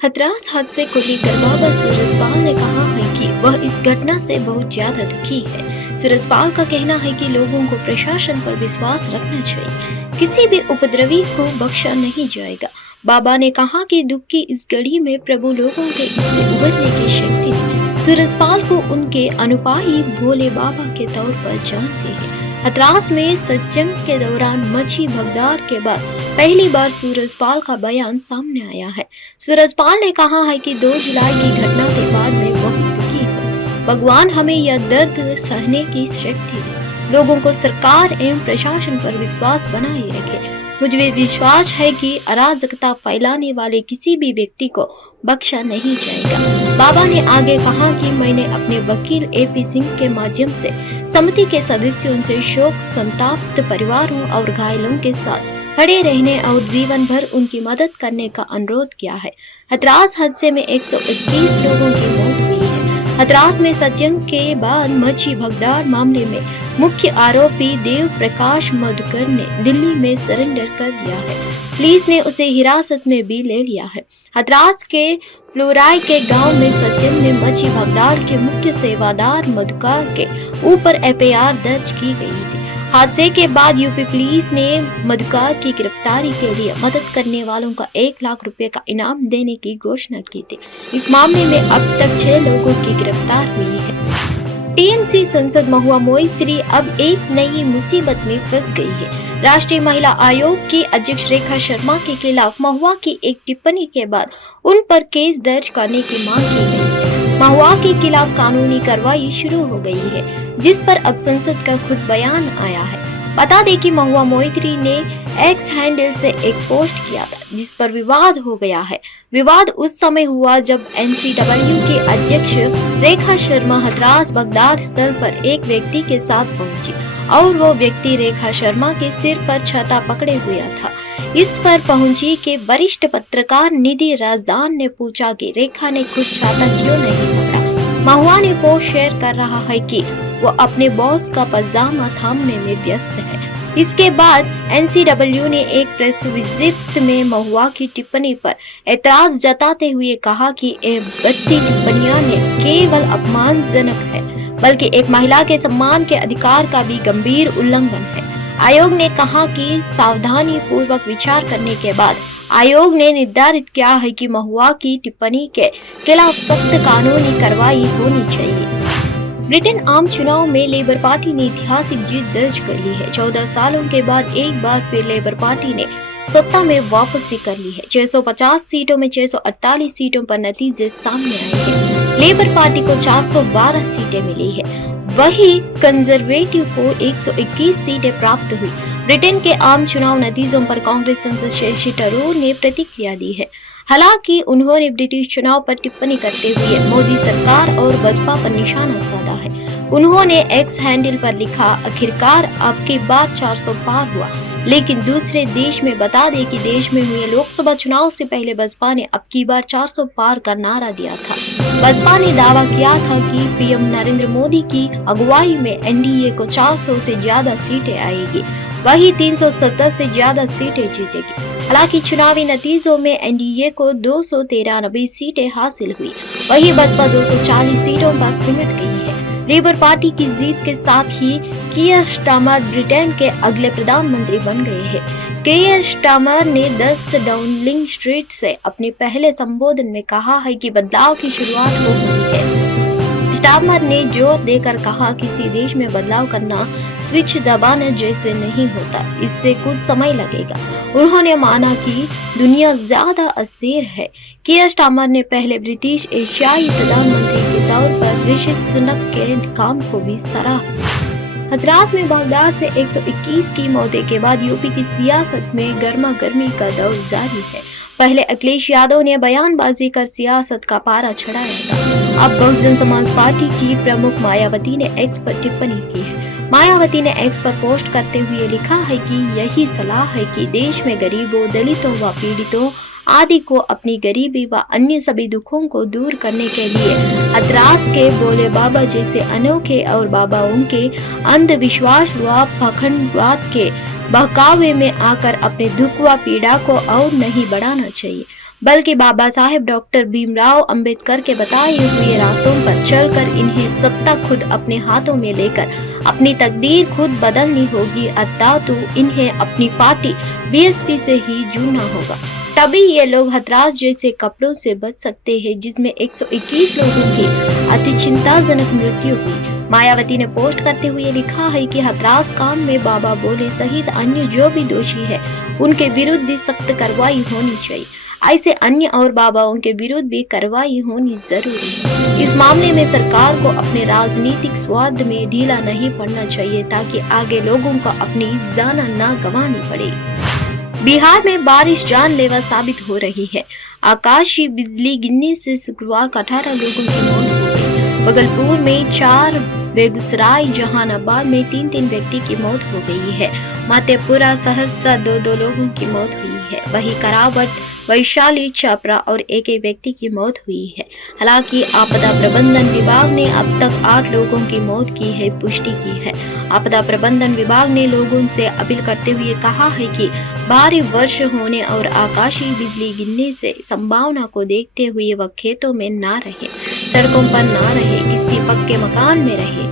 हथरास हादसे को लेकर बाबा सूरजपाल ने कहा है कि वह इस घटना से बहुत ज्यादा दुखी है। सूरजपाल का कहना है कि लोगों को प्रशासन पर विश्वास रखना चाहिए, किसी भी उपद्रवी को बख्शा नहीं जाएगा। बाबा ने कहा कि दुख की इस घड़ी में प्रभु लोगों के इससे उबरने की शक्ति दी। सूरजपाल को उनके अनुयायी भोले बाबा के तौर पर जानते हैं। हथरास में सत्संग के दौरान मच्छी भगदार के बाद पहली बार सूरजपाल का बयान सामने आया है। सूरजपाल ने कहा है कि 2 जुलाई की घटना के बाद मैं बहुत दुखी हूँ। भगवान हमें यह दर्द सहने की शक्ति दे। लोगों को सरकार एवं प्रशासन पर विश्वास बनाए रखे। मुझे विश्वास है कि अराजकता फैलाने वाले किसी भी व्यक्ति को बख्शा नहीं जाएगा। बाबा ने आगे कहा कि मैंने अपने वकील AP सिंह के माध्यम से समिति के सदस्यों से शोक संताप्त परिवारों और घायलों के साथ खड़े रहने और जीवन भर उनकी मदद करने का अनुरोध किया है। हथरास हादसे में 121 लोगों की मौत हुई है। हथरास में सत्संग के बाद मच्छी भगदार मामले में मुख्य आरोपी देव प्रकाश मधुकर ने दिल्ली में सरेंडर कर दिया है। पुलिस ने उसे हिरासत में भी ले लिया है। हथरास के फ्लोराई के गांव में सत्संग में मच्छी भगदार के मुख्य सेवादार मधुकर के ऊपर FIR दर्ज की गई थी। हादसे के बाद यूपी पुलिस ने मधुकर की गिरफ्तारी के लिए मदद करने वालों का 1 लाख रुपए का इनाम देने की घोषणा की थी। इस मामले में अब तक 6 लोगों की गिरफ्तार हुई है। TMC सांसद महुआ मोइत्री अब एक नई मुसीबत में फंस गई है। राष्ट्रीय महिला आयोग की अध्यक्ष रेखा शर्मा के खिलाफ महुआ की एक टिप्पणी के बाद उन पर केस दर्ज करने की मांग की गई है। महुआ के खिलाफ कानूनी कार्रवाई शुरू हो गई है, जिस पर अब संसद का खुद बयान आया है। बता दें कि महुआ मोइत्री ने X हैंडल से एक पोस्ट किया था, जिस पर विवाद हो गया है। विवाद उस समय हुआ जब NCW की अध्यक्ष रेखा शर्मा हथरास भगदार स्थल पर एक व्यक्ति के साथ पहुंची और वो व्यक्ति रेखा शर्मा के सिर पर छाता पकड़े हुआ था। इस पर पहुंची के वरिष्ठ पत्रकार निधि राजदान ने पूछा कि रेखा ने खुद छाता क्यों नहीं पकड़ा। महुआ ने पोस्ट शेयर कर रहा है कि वो अपने बॉस का पजामा थामने में व्यस्त है। इसके बाद NCW ने एक प्रेस विज्ञप्ति में महुआ की टिप्पणी पर एतराज जताते हुए कहा कि ये बढ़ती टिप्पणियां ने केवल अपमानजनक है, बल्कि एक महिला के सम्मान के अधिकार का भी गंभीर उल्लंघन है। आयोग ने कहा कि सावधानी पूर्वक विचार करने के बाद आयोग ने निर्धारित किया है कि महुआ की टिप्पणी के खिलाफ सख्त कानूनी कार्रवाई होनी चाहिए। ब्रिटेन आम चुनाव में लेबर पार्टी ने ऐतिहासिक जीत दर्ज कर ली है। 14 सालों के बाद एक बार फिर लेबर पार्टी ने सत्ता में वापसी कर ली है। 650 सीटों में 648 सीटों पर नतीजे सामने आए हैं। लेबर पार्टी को 412 सीटें मिली है, वही कंजर्वेटिव को 121 सीटें प्राप्त हुई। ब्रिटेन के आम चुनाव नतीजों पर कांग्रेस सांसद शशि थरूर ने प्रतिक्रिया दी है। हालांकि उन्होंने ब्रिटिश चुनाव पर टिप्पणी करते हुए मोदी सरकार और भाजपा पर निशाना साधा है। उन्होंने X हैंडल पर लिखा, आखिरकार आपकी बात 400 पार हुआ। लेकिन दूसरे देश में बता दें कि देश में हुए लोकसभा चुनाव से पहले भाजपा ने अब की बार 400 पार का नारा दिया था। भाजपा ने दावा किया था कि PM नरेंद्र मोदी की अगुवाई में NDA को 400 से ज्यादा सीटें आएगी, वही 370 से ज्यादा सीटें जीतेगी। हालांकि चुनावी नतीजों में NDA को 293 सीटें हासिल हुई, वही भाजपा 240 सीटों पर सिमट गई है। लेबर पार्टी की जीत के साथ ही कीयर स्टारमर ब्रिटेन के अगले प्रधानमंत्री बन गए हैं। कीयर स्टारमर ने 10 डाउनिंग स्ट्रीट से अपने पहले संबोधन में कहा है कि बदलाव की शुरुआत हो गई है। स्टारमर ने जोर देकर कहा, किसी देश में बदलाव करना स्विच दबाने जैसे नहीं होता, इससे कुछ समय लगेगा। उन्होंने माना कि दुनिया ज्यादा अस्थिर है। कीयर स्टारमर ने पहले ब्रिटिश एशियाई प्रधानमंत्री के तौर पर ऋषि सुनक के काम को भी सराहा। हथरास में भगदार से 121 की मौतें के बाद यूपी की सियासत में गर्मा गर्मी का दौर जारी है। पहले अखिलेश यादव ने बयानबाजी कर सियासत का पारा चढ़ाया था। अब बहुजन समाज पार्टी की प्रमुख मायावती ने X पर टिप्पणी की है। मायावती ने X पर पोस्ट करते हुए लिखा है कि यही सलाह है कि देश में गरीबों, दलितों व पीड़ितों आदि को अपनी गरीबी व अन्य सभी दुखों को दूर करने के लिए हथरास के भोले बाबा जैसे अनोखे और बाबाओं के अंधविश्वास व पखंडवाद के बहकावे में आकर अपने दुख व पीड़ा को और नहीं बढ़ाना चाहिए। बल्कि बाबा साहेब डॉक्टर भीमराव अंबेडकर के बताए हुए रास्तों पर चलकर इन्हें सत्ता खुद अपने हाथों में लेकर अपनी तकदीर खुद बदलनी होगी, अर्थात इन्हें अपनी पार्टी बीएसपी से ही जुड़ना होगा। तभी ये लोग हथरास जैसे कपड़ों से बच सकते हैं, जिसमें 121 लोगों की अति चिंताजनक मृत्यु हुई। मायावती ने पोस्ट करते हुए लिखा है कि हथरास कांड में बाबा भोले सहित अन्य जो भी दोषी है उनके विरुद्ध सख्त कार्रवाई होनी चाहिए। ऐसे अन्य और बाबाओं के विरुद्ध भी कार्रवाई होनी जरूरी है। इस मामले में सरकार को अपने राजनीतिक स्वार्थ में ढीला नहीं पड़ना चाहिए, ताकि आगे लोगों को अपनी जान न गंवानी पड़े। बिहार में बारिश जानलेवा साबित हो रही है। आकाशीय बिजली गिरने से शुक्रवार को 18 लोगों की मौत हो गई। भागलपुर में 4, बेगूसराय जहानाबाद में 3 व्यक्ति की मौत हो गई है। मधेपुरा सहरसा 2 लोगों की मौत हुई है। वहीं करावट, वैशाली, छपरा और एक व्यक्ति की मौत हुई है। हालांकि आपदा प्रबंधन विभाग ने अब तक 8 लोगों की मौत की है पुष्टि की है। आपदा प्रबंधन विभाग ने लोगों से अपील करते हुए कहा है कि भारी वर्षा होने और आकाशीय बिजली गिरने से संभावना को देखते हुए वह खेतों में ना रहे, सड़कों पर ना रहे, किसी पक्के मकान में रहे